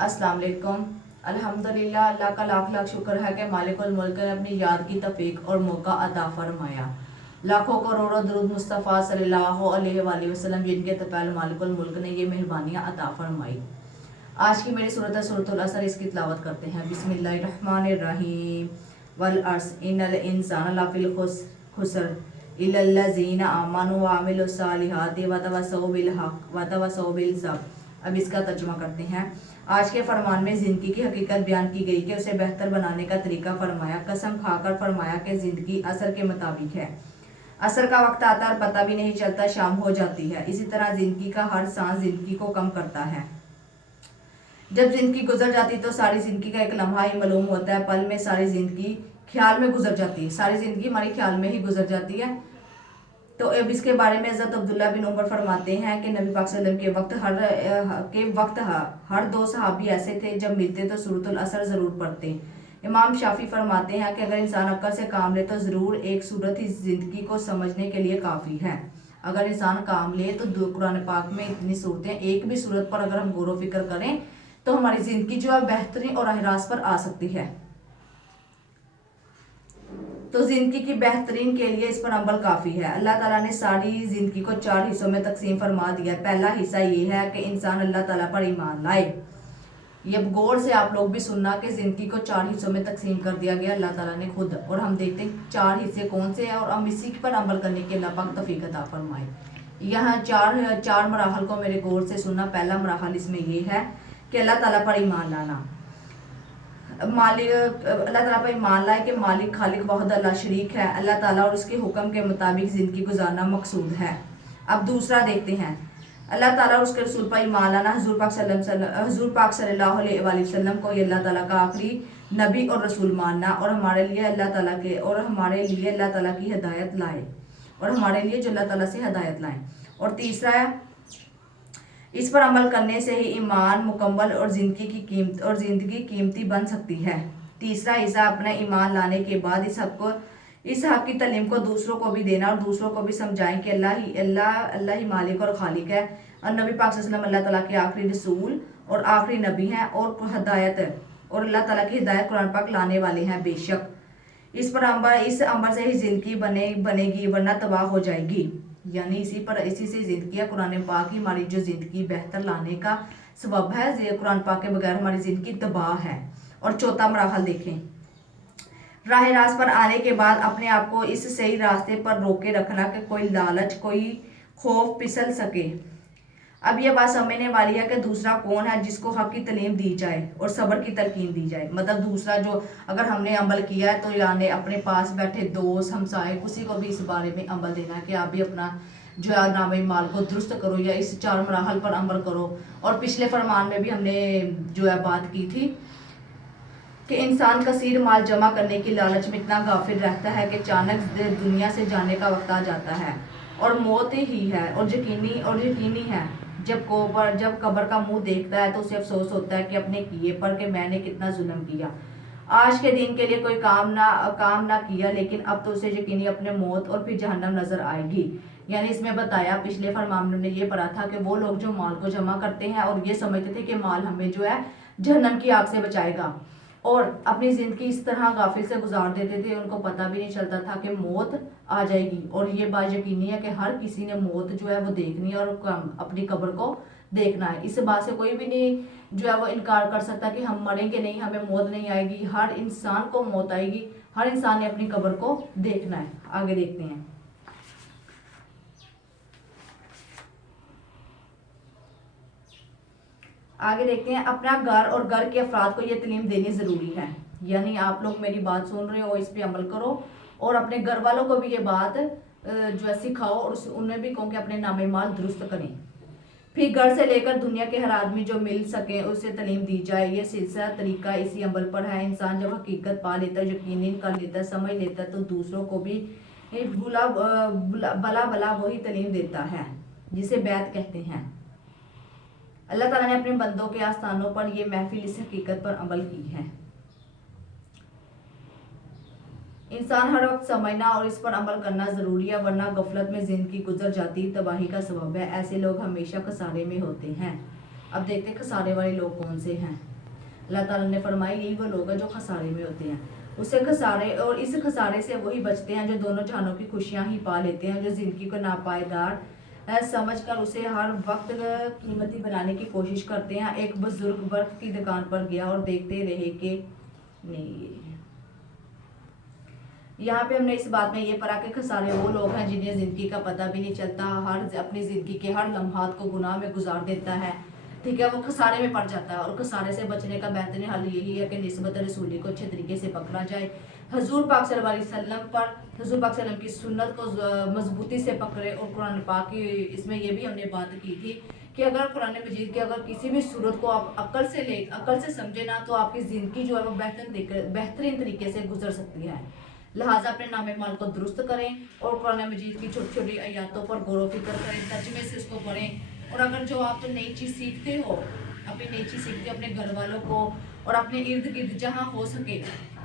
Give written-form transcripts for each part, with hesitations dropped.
अस्सलाम वालेकुम। अल्हम्दुलिल्लाह, अल्लाह का लाख लाख शुक्र है कि मालिकुल मुल्क ने अपनी याद की तौफीक और मौका अता फरमाया। लाखों करोड़ों दुरूद मुस्तफ़ा सल्लल्लाहु अलैहि वसल्लम जिनके तफ़ैल मालिकुल मुल्क ने ये मेहरबानियाँ अता फरमाई। आज की मेरी सूरत है सूरतुल असर, इसकी तिलावत करते हैं। बिस्मिल्लाहिर्रहमानिर्रहीम। वल अस्र इन्नल इंसाना लफ़ी खुस्र इल्लल्लज़ीना आमनु व अमिलुस सालिहाति व तवस्सौ बिल हक़ व तवस्सौ बिल सब्र। अब इसका तर्जुमा करते हैं। आज के फरमान में ज़िंदगी की हकीकत बयान की गई कि उसे बेहतर बनाने का तरीका फरमाया। कसम खाकर फरमाया कि ज़िंदगी असर के मुताबिक है। असर का वक्त आता है और पता भी नहीं चलता, शाम हो जाती है। इसी तरह ज़िंदगी का हर सांस ज़िंदगी को कम करता है। जब ज़िंदगी गुजर जाती तो सारी ज़िंदगी का एक लम्हा ही मालूम होता है। पल में सारी ज़िंदगी ख्याल में गुजर जाती है। सारी ज़िंदगी हमारी ख्याल में ही गुजर जाती है। तो अब इसके बारे में हज़रत अब्दुल्ला बिन उमर फरमाते हैं कि नबी पाक सल्लल्लाहु अलैहि वसल्लम के वक्त हर दो सहाबी ऐसे थे, जब मिलते तो सूरतुल असर ज़रूर पढ़ते। इमाम शाफी फरमाते हैं कि अगर इंसान अक्ल से काम ले तो ज़रूर एक सूरत ही ज़िंदगी को समझने के लिए काफ़ी है। अगर इंसान काम ले तो कुरान पाक में इतनी सूरतें, एक भी सूरत पर अगर हम गौर व फिक्र करें तो हमारी ज़िंदगी जो है बेहतरीन और राह पर आ सकती है। तो ज़िंदगी की बेहतरीन के लिए इस पर अमल काफ़ी है। अल्लाह ताला ने सारी ज़िंदगी को 4 हिस्सों में तकसीम फरमा दिया। पहला हिस्सा ये है कि इंसान अल्लाह ताला पर ईमान लाए। ये गौर से आप लोग भी सुनना कि ज़िंदगी को 4 हिस्सों में तकसीम कर दिया गया अल्लाह ताला ने खुद। और हम देखते हैं 4 हिस्से कौन से हैं और हम इसी पर अमल करने की अल्लाह पाक तौफीक अता फरमाए। यहाँ चार मराहल को मेरे गौर से सुनना। पहला मराहल इसमें ये है कि अल्लाह ताला पर ईमान लाना। मालिक अल्लाह ताला पर ईमान लाए कि मालिक खालिक वाहिद अल्लाह शरीक है। अल्लाह ताला और उसके हुक्म के मुताबिक ज़िंदगी गुजारना मकसूद है। अब दूसरा देखते हैं, अल्लाह ताला और उसके रसूल पर ईमान लाना। हजूर पाक सल्लल्लाहु अलैहि वसल्लम को ये अल्लाह ताला का आखिरी नबी और रसूल मानना और हमारे लिए अल्लाह ताला की हिदायत लाए और हमारे लिए जो अल्लाह ताला से हिदायत लाए। और तीसरा है, इस पर अमल करने से ही ईमान मुकम्मल और ज़िंदगी कीमती बन सकती है। तीसरा हिस्सा, अपना ईमान लाने के बाद इस हक की तालीम को दूसरों को भी देना और दूसरों को भी समझाएं कि अल्लाह ही मालिक और खालिक है और नबी पाक सल्लल्लाहु अलैहि वसल्लम अल्लाह ताला के आखिरी रसूल और आखिरी नबी हैं और अल्लाह ताला की हिदायत कुरान पाक लाने वाले हैं। बेशक इस अमल से ही ज़िंदगी बनेगी, वरना तबाह हो जाएगी। यानी इसी से ज़िंदगी है। कुरान पाक ही हमारी जो ज़िंदगी बेहतर लाने का सबब है। कुरान पाक के बगैर हमारी ज़िंदगी तबाह है। और चौथा मराहल देखें, राह रास्त पर आने के बाद अपने आप को इस सही रास्ते पर रोके रखना कि कोई लालच, कोई खौफ फिसल सके। अब यह बात समझने वाली है कि दूसरा कौन है जिसको हक की तालीम दी जाए और सब्र की तलकीन दी जाए। मतलब दूसरा जो अगर हमने अमल किया है तो यानी अपने पास बैठे दोस्त, हमसाए, किसी को भी इस बारे में अमल देना है कि आप भी अपना जो है नामे माल को दुरुस्त करो या इस 4 मराहल पर अमल करो। और पिछले फरमान में भी हमने जो है बात की थी कि इंसान कसीर माल जमा करने की लालच में इतना गाफिल रहता है कि अचानक दुनिया से जाने का वक्त आ जाता है और मौत ही है। और यकीनी है जब कब्र का मुंह देखता है तो उसे अफसोस होता है कि अपने किए पर कि मैंने कितना जुल्म किया। आज के दिन के लिए कोई काम ना किया, लेकिन अब तो उसे यकीनी अपने मौत और फिर जहन्नम नजर आएगी। यानी इसमें बताया, पिछले फरमान में ये पढ़ा था कि वो लोग जो माल को जमा करते हैं और ये समझते थे कि माल हमें जो है जहन्नम की आग से बचाएगा और अपनी ज़िंदगी इस तरह गाफिल से गुजार देते थे, उनको पता भी नहीं चलता था कि मौत आ जाएगी। और ये बात यकीनी है कि हर किसी ने मौत जो है वो देखनी है और अपनी कब्र को देखना है। इस बात से कोई भी नहीं जो है वो इनकार कर सकता कि हम मरेंगे नहीं, हमें मौत नहीं आएगी। हर इंसान को मौत आएगी, हर इंसान ने अपनी कब्र को देखना है। आगे देखते हैं। अपना घर और घर के अफराद को ये तालीम देनी ज़रूरी है। यानी आप लोग मेरी बात सुन रहे हो, इस पे अमल करो और अपने घर वालों को भी ये बात जो है सिखाओ और उन्हें भी कहो कि अपने नामे माल दुरुस्त करें। फिर घर से लेकर दुनिया के हर आदमी जो मिल सके उसे तालीम दी जाए। ये सिलसिला तरीका इसी अमल पर है। इंसान जब हकीकत पा लेता है, यकीन कर लेता है, समझ लेता है तो दूसरों को भी भला वही तालीम देता है जिसे बैत कहते हैं। अल्लाह ताला ने अपने बंदों के आस्थानों पर यह महफिल इस हकीकत पर अमल की है। इंसान हर वक्त समझना और इस पर अमल करना ज़रूरी है, वरना गफलत में ज़िंदगी गुजर जाती तबाही का सबब है। ऐसे लोग हमेशा खसारे में होते हैं। अब देखते हैं खसारे वाले लोग कौन से हैं। अल्लाह ताला ने फरमाया यही वो लोग हैं जो खसारे में होते हैं। उसे खसारे और इस खसारे से वही बचते हैं जो दोनों जहानों की खुशियां ही पा लेते हैं, जो जिंदगी को नापायदार समझकर उसे हर वक्त कीमती बनाने की कोशिश करते हैं। एक बुजुर्ग बर्फ की दुकान पर गया और देखते रहे कि नहीं, यहाँ पे हमने इस बात में ये पढ़ा कि खसारे वो लोग हैं जिन्हें जिंदगी का पता भी नहीं चलता, हर अपनी जिंदगी के हर लम्हात को गुनाह में गुजार देता है, ठीक है, वो खसारे में पड़ जाता है। और खसारे से बचने का बेहतरीन हल यही है कि निस्बत रसूली को अच्छे तरीके से पकड़ा जाए, हजूर पाक सल्लल्लाहु अलैहि वसल्लम पर हजूर पाक सल्लम की सुन्नत को मजबूती से पकड़े। और कुरान पाक की इसमें ये भी हमने बात की थी कि अगर कुरान मजीद की अगर किसी भी सूरत को आप अक्ल से समझे ना, तो आपकी ज़िंदगी जो है वो बेहतरीन तरीके से गुजर सकती है। लिहाजा अपने नाम माल को दुरुस्त करें और कुरान मजीद की छोटी छोटी आयातों पर गौर फिक्र करें, तर्जमे से उसको पढ़ें। और अगर जो आप नई चीज़ सीखते हो, अपनी नई चीज़ सीखते हो, अपने घर वालों को और अपने इर्द गिर्द जहाँ हो सके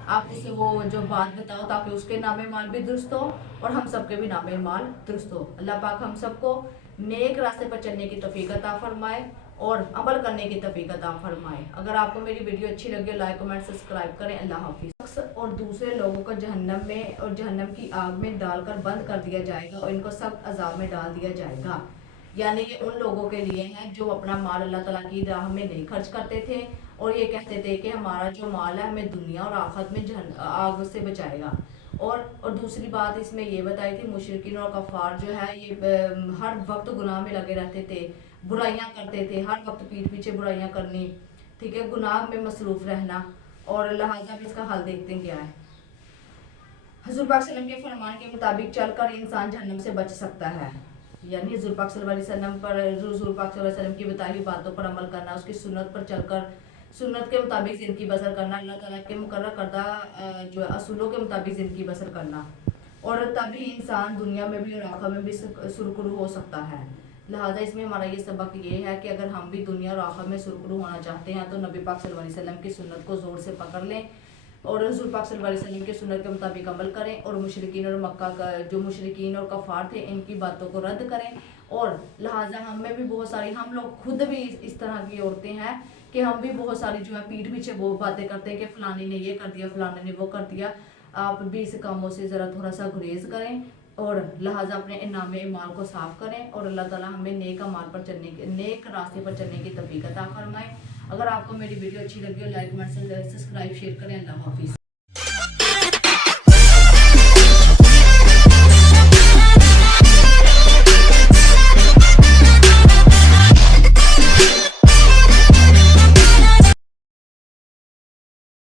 आप उसे वो जो बात बताओ, ताकि उसके नाम माल भी दुरुस्त हो और हम सबके भी नाम माल दुरुस्त हो। अल्लाह पाक हम सबको नेक रास्ते पर चलने की तौफीक अता फरमाए और अमल करने की तौफीक अता फरमाए। अगर आपको मेरी वीडियो अच्छी लगी हो, लाइक कमेंट सब्सक्राइब करें। अल्लाह हाफिज़। और दूसरे लोगों को जहन्नम में और जहन्नम की आग में डालकर बंद कर दिया जाएगा और इनको सख्त अजाब में डाल दिया जाएगा। यानी ये उन लोगों के लिए है जो अपना माल अल्लाह ताला की राह में नहीं खर्च करते थे और ये कहते थे कि हमारा जो माल है हमें दुनिया और आखिरत में आग से बचाएगा। और दूसरी बात इसमें ये बताई थी, मुशरिकीन और कफ़ार जो है ये हर वक्त गुनाह में लगे रहते थे, बुराइयां करते थे, हर वक्त पीठ पीछे बुराइयां करनी, ठीक है, गुनाह में मसरूफ रहना। और लिहाजा भी इसका हल देखते हैं क्या है। हजूर पाक सल्लम के फरमान के मुताबिक चलकर इंसान जहन्नम से बच सकता है। यानी हजूर पाक सल्लल्लाहु अलैहि वसल्लम पर हजूर पाक सल्लल्लाहु अलैहि वसल्लम की बताई हुई बातों पर अमल करना, उसकी सुन्नत पर चलकर सुन्नत के मुताबिक ज़िंदगी बसर करना, अल्लाह ताला के मुकर्रर करदा जो है असूलों के मुताबिक ज़िंदगी बसर करना, और तभी इंसान दुनिया में भी और आखिरत में भी सुरखरू हो सकता है। लिहाजा इसमें हमारा ये सबक ये है कि अगर हम भी दुनिया और आखिरत में सुरखरू होना चाहते हैं तो नबी पाक सल्लल्लाहु अलैहि वसल्लम की सुन्नत को ज़ोर से पकड़ लें और हजूर पाक सल्लल्लाहु अलैहि वसल्लम के सुन्नत के मुताबिक अमल करें। और मुशरिकीन और मक्का का जो मुशरिकीन और कफ़ार थे इनकी बातों को रद्द करें। और लिहाजा हम में भी बहुत सारी, हम लोग खुद भी इस तरह की औरतें हैं कि हम भी बहुत सारी जो है पीठ पीछे वो बातें करते हैं कि फलानी ने ये कर दिया, फलाने ने वो कर दिया। आप भी इस कामों से ज़रा थोड़ा सा गुरेज करें और लिहाजा अपने इनाम माल को साफ़ करें और अल्लाह ताला हमें नेक माल पर चलने के, नेक रास्ते पर चलने की तौफीक अता फरमाए। अगर आपको मेरी वीडियो अच्छी लगी हो, लाइक कमेंट सब्सक्राइब शेयर करें। अल्लाह हाफिज़।